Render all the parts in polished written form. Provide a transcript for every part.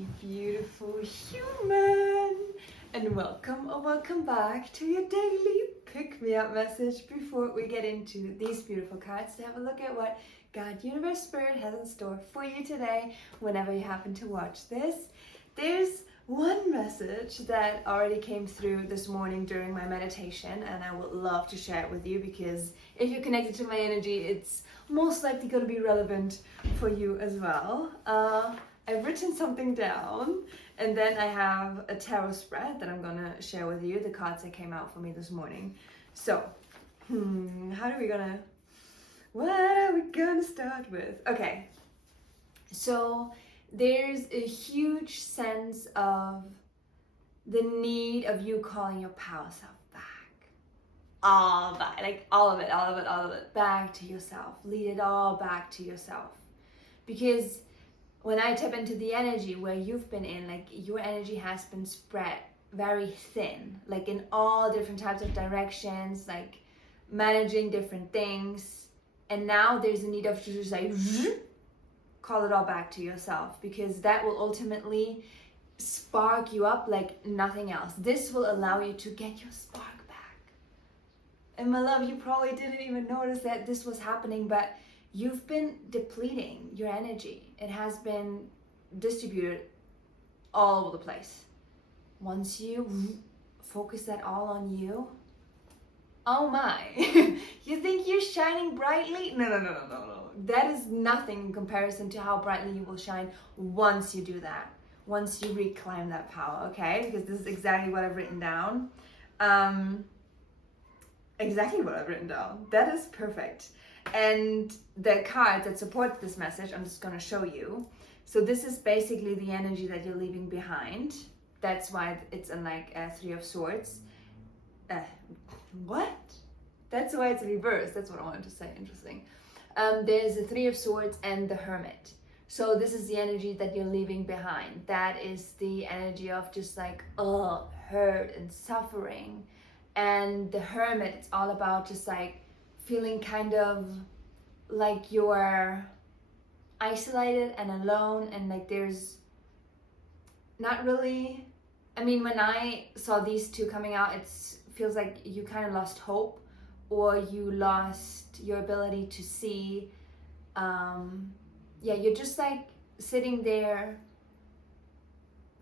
you beautiful human, and welcome or welcome back to your daily pick-me-up message before we get into these beautiful cards to have a look at what God, Universe, Spirit has in store for you today whenever you happen to watch this. There's one message that already came through this morning during my meditation, and I would love to share it with you because if you're connected to my energy, it's most likely going to be relevant for you as well. I've written something down, and then I have a tarot spread that I'm going to share with you, the cards that came out for me this morning. So, what are we gonna start with? Okay, so there's a huge sense of the need of you calling your power self back. All back, like all of it, back to yourself. Lead it all back to yourself. Because when I tap into the energy where you've been in, like your energy has been spread very thin, like in all different types of directions, like managing different things. And now there's a need of to just like call it all back to yourself, because that will ultimately spark you up like nothing else. This will allow you to get your spark back. And my love, you probably didn't even notice that this was happening, but you've been depleting your energy. It has been distributed all over the place. Once you focus that all on you, oh my, you think you're shining brightly? No. That is nothing in comparison to how brightly you will shine once you do that. Once you reclaim that power, okay? Because this is exactly what I've written down. Exactly what I've written down. That is perfect. And the cards that support this message, I'm just going to show you. So this is basically the energy that you're leaving behind. That's why it's in like a Three of Swords. What? That's why it's reversed. That's what I wanted to say. Interesting. There's the Three of Swords and the Hermit. So this is the energy that you're leaving behind. That is the energy of just like, hurt and suffering. And the Hermit, it's all about just like feeling kind of like you're isolated and alone, and like there's not really, I mean, when I saw these two coming out, it feels like you kind of lost hope, or you lost your ability to see. You're just like sitting there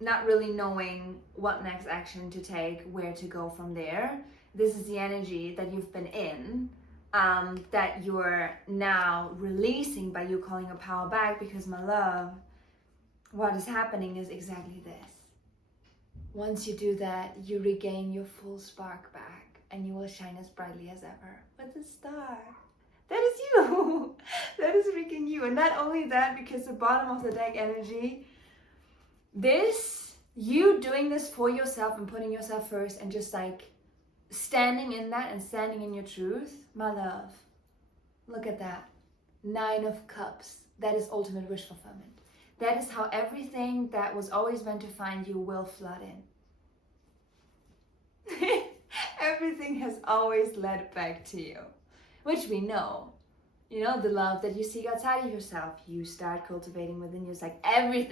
not really knowing what next action to take, where to go from there. This is the energy that you've been in, that you're now releasing by you calling your power back, because my love, what is happening is exactly this. Once you do that, you regain your full spark back, and you will shine as brightly as ever with a star. That is you. That is freaking you. And not only that, because the bottom of the deck energy, you doing this for yourself and putting yourself first and just like standing in that and standing in your truth, my love, look at that. 9 of Cups. That is ultimate wish fulfillment. That is how everything that was always meant to find you will flood in. Everything has always led back to you, which we know. You know, the love that you seek outside of yourself, you start cultivating within you. It's like every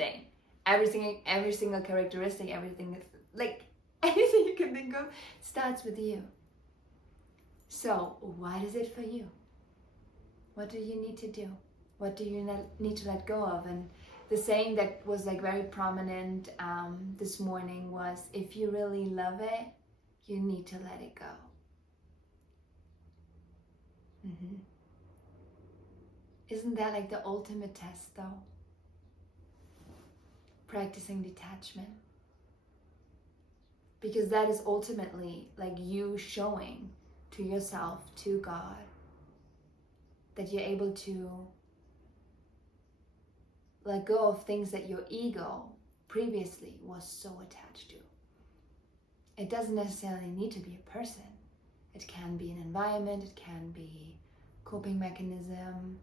single characteristic, everything, like anything you can think of starts with you. So what is it for you? What do you need to do? What do you need to let go of? And the saying that was like very prominent this morning was, if you really love it, you need to let it go. Isn't that like the ultimate test though? Practicing detachment. Because that is ultimately like you showing to yourself, to God, that you're able to let go of things that your ego previously was so attached to. It doesn't necessarily need to be a person. It can be an environment, it can be coping mechanism,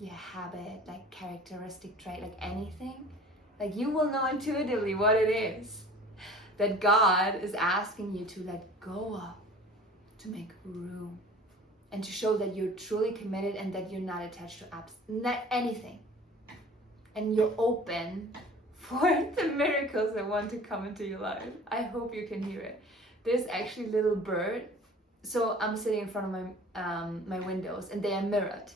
your habit, like characteristic trait, like anything. Like you will know intuitively what it is that God is asking you to let go of, to make room, and to show that you're truly committed and that you're not attached to not anything. And you're open for the miracles that want to come into your life. I hope you can hear it. There's actually a little bird. So I'm sitting in front of my windows and they are mirrored.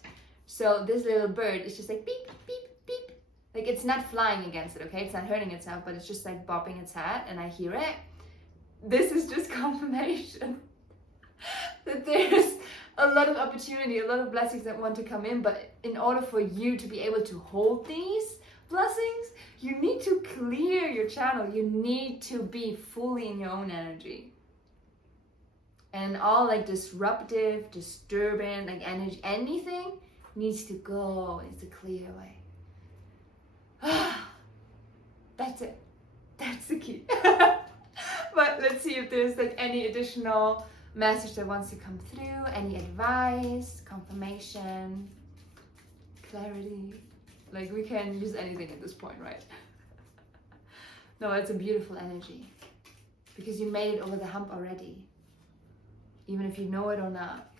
So this little bird is just like beep, beep, beep. Like it's not flying against it, okay? It's not hurting itself, but it's just like bopping its head and I hear it. This is just confirmation that there's a lot of opportunity, a lot of blessings that want to come in. But in order for you to be able to hold these blessings, you need to clear your channel. You need to be fully in your own energy. And all like disruptive, disturbing, like energy, anything needs to go, needs to clear away. That's it. That's the key. But let's see if there's like any additional message that wants to come through, any advice, confirmation, clarity. Like we can use anything at this point, right? No, it's a beautiful energy because you made it over the hump already. Even if you know it or not.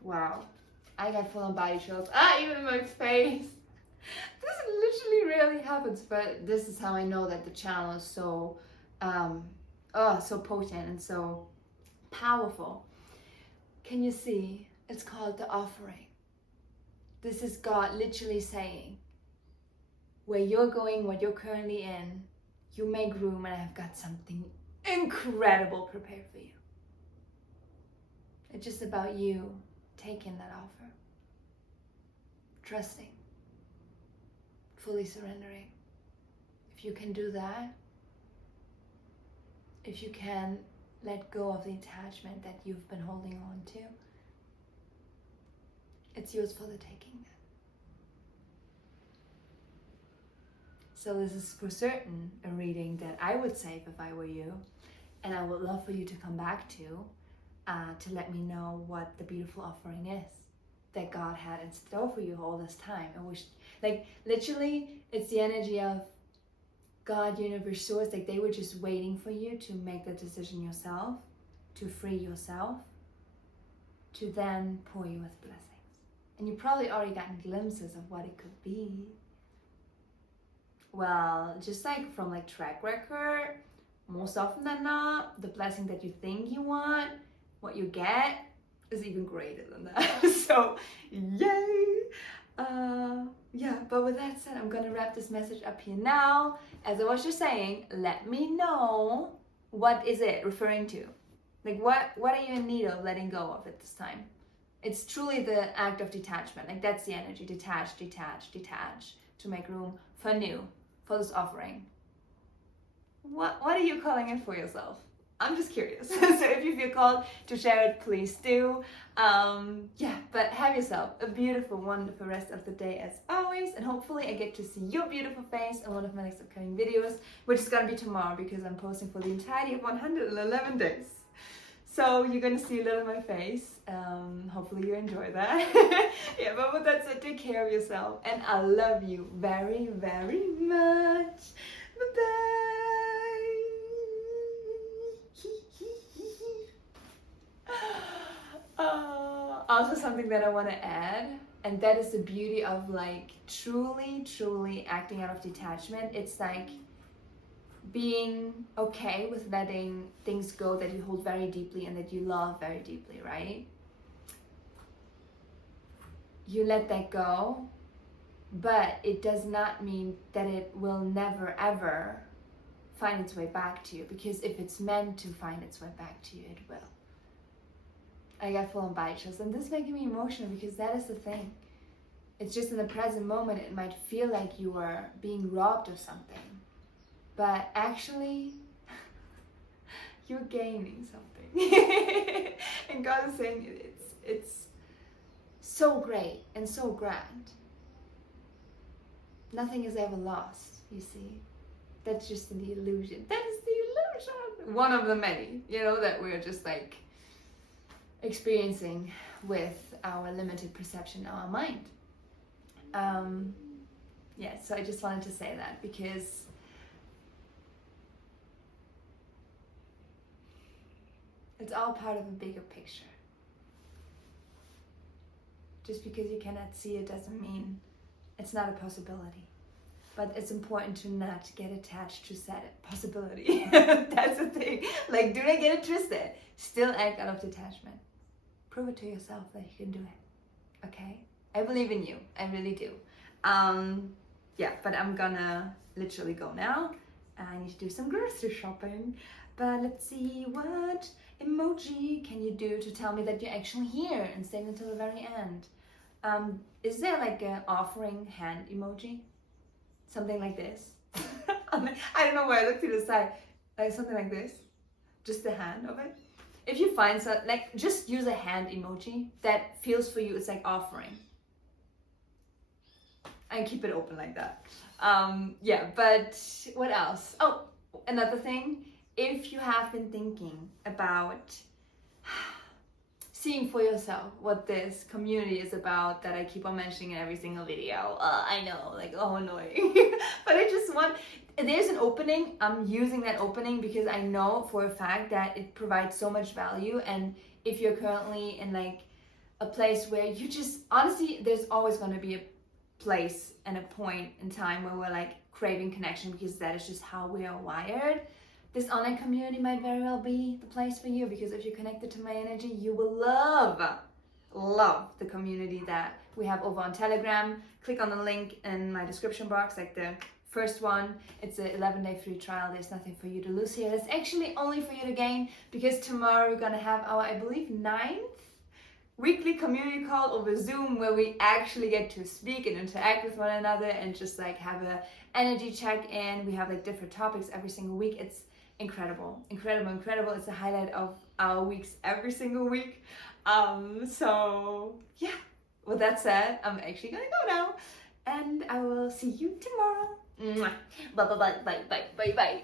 Wow. I got full on body chills. Even in my face. This literally rarely happens, but this is how I know that the channel is so, so potent and so powerful. Can you see? It's called the offering. This is God literally saying, where you're going, what you're currently in, you make room and I have got something incredible prepared for you. It's just about you taking that offer, trusting, fully surrendering. If you can do that, if you can let go of the attachment that you've been holding on to, it's yours for the taking then. So this is for certain a reading that I would save if I were you. And I would love for you to come back to let me know what the beautiful offering is that God had in store for you all this time. I wish, like literally, it's the energy of God, universe, source, like they were just waiting for you to make the decision yourself, to free yourself, to then pour you with blessings. And you probably already gotten glimpses of what it could be. Well, just like from like track record, most often than not, the blessing that you think you want, what you get, is even greater than that. So, yay! Yeah, but with that said, I'm gonna wrap this message up here now. As I was just saying, let me know, what is it referring to? Like what are you in need of letting go of at this time? It's truly the act of detachment. Like that's the energy. Detach, detach, detach. To make room for new, for this offering. What are you calling it for yourself? I'm just curious. So if you feel called to share it, please do. Yeah, but have yourself a beautiful, wonderful rest of the day as always. And hopefully I get to see your beautiful face in one of my next upcoming videos, which is going to be tomorrow because I'm posting for the entirety of 111 days. So you're going to see a little of my face. Hopefully you enjoy that. Yeah, but with that said, take care of yourself. And I love you very, very much. Bye-bye. Also something that I want to add, and that is the beauty of like truly acting out of detachment. It's like being okay with letting things go that you hold very deeply and that you love very deeply, right? You let that go, but it does not mean that it will never ever find its way back to you, because if it's meant to find its way back to you, it will. I got full on body chills, and this is making me emotional because that is the thing. It's just in the present moment, it might feel like you are being robbed of something, but actually, you're gaining something. And God is saying it's so great and so grand. Nothing is ever lost, you see. That's just the illusion. That is the illusion. One of the many, that we're just like experiencing with our limited perception, our mind. Yeah, so I just wanted to say that because it's all part of a bigger picture. Just because you cannot see it doesn't mean it's not a possibility. But it's important to not get attached to said possibility. That's the thing. Like, do not get it twisted. Still act out of detachment. Prove it to yourself that you can do it. Okay? I believe in you. I really do. Yeah, but I'm gonna literally go now. I need to do some grocery shopping. But let's see, what emoji can you do to tell me that you're actually here and staying until the very end? Is there like an offering hand emoji? Something like this. I don't know why I looked to the side. Like something like this. Just the hand of it. If you find some, like, just use a hand emoji that feels for you, it's like offering. And keep it open like that. Yeah, but what else? Oh, another thing. If you have been thinking about seeing for yourself what this community is about that I keep on mentioning in every single video. I know, like, oh, annoying. But I just want, there's an opening. I'm using that opening because I know for a fact that it provides so much value. And if you're currently in like a place where you just, honestly, there's always going to be a place and a point in time where we're like craving connection because that is just how we are wired. This online community might very well be the place for you because if you're connected to my energy, you will love the community that we have over on Telegram. Click on the link in my description box, like the first one. It's an 11-day free trial. There's nothing for you to lose here. It's actually only for you to gain because tomorrow we're gonna have our, I believe, 9th weekly community call over Zoom where we actually get to speak and interact with one another and just like have a energy check-in. We have like different topics every single week. It's incredible. It's the highlight of our weeks every single week. So yeah, with that said, I'm actually gonna go now and I will see you tomorrow. Bye.